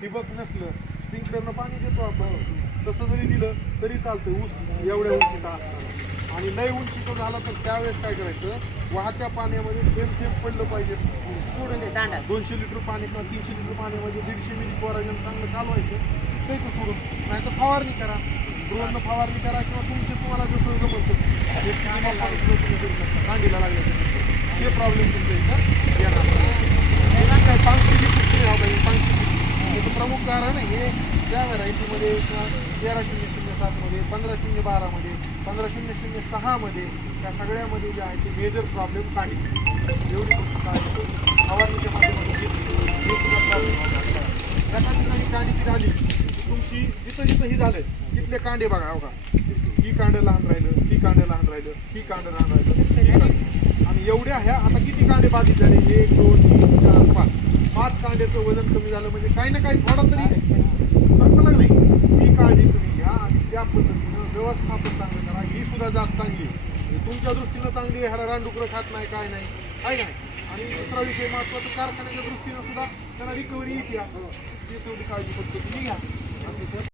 ठिबक नसलं स्प्रिंकलरनं पाणी देतो आपण, तसं जरी दिलं तरी चालतं ऊस एवढ्या उंचीचा असताना. आणि लय उंचीचा झाला तर त्यावेळेस काय करायचं, वाहत्या पाण्यामध्ये थेंब थेंब पडलं पाहिजे सोडून दांडा 200 लिटर पाणी किंवा 300 लिटर पाण्यामध्ये 150 मिली कोराजन चांगलं कालवायचं, त्याचं सोडून. नाही तर फवारणी करा, ड्रोननं फवारणी करा किंवा तुम्हाला जसं जमतं कांडीला लागल्याचं हे प्रॉब्लेम तुमच्या इथं येणार. काय पांगशिली कुठली हवं पांगशिली त्याचं प्रमुख कारण हे त्या व्हरायटीमध्ये किंवा 13-0-0-7मध्ये 15-0-12मध्ये 15-0-0-6मध्ये त्या सगळ्यामध्ये जे आहे ते मेजर प्रॉब्लेम कांडी एवढी फवारणीच्या माध्यमातून हे सुद्धा प्रॉब्लेम होता. एका ठिकाणी कांडीची झाली तुमची जिथं जिथं ही झालं तिथले कांडे बघा बघा, ही कांडं लहान राहिलं, ही कांडं लहान राहिलं, ही कांडं लहान राहिलं. आणि एवढ्या ह्या आता किती कांडे बाधित झाले, 1 2 3 4 5 कांड्याचं वजन कमी झालं म्हणजे काही ना काही थोडा तरी फरक नाही. ही काळजी तुम्ही घ्या आणि त्या पद्धतीनं व्यवस्थापन चांगलं करा. ही सुद्धा जात चांगली तुमच्या दृष्टीनं चांगली आहे, ह्याला रानडुकरं खात नाही काय नाही काय नाही. आणि दुसरा विषय महत्त्वाचा, कारखान्याच्या दृष्टीनं सुद्धा त्यांना रिकव्हरी येते, ती तेवढी काळजी फक्त तुम्ही घ्या.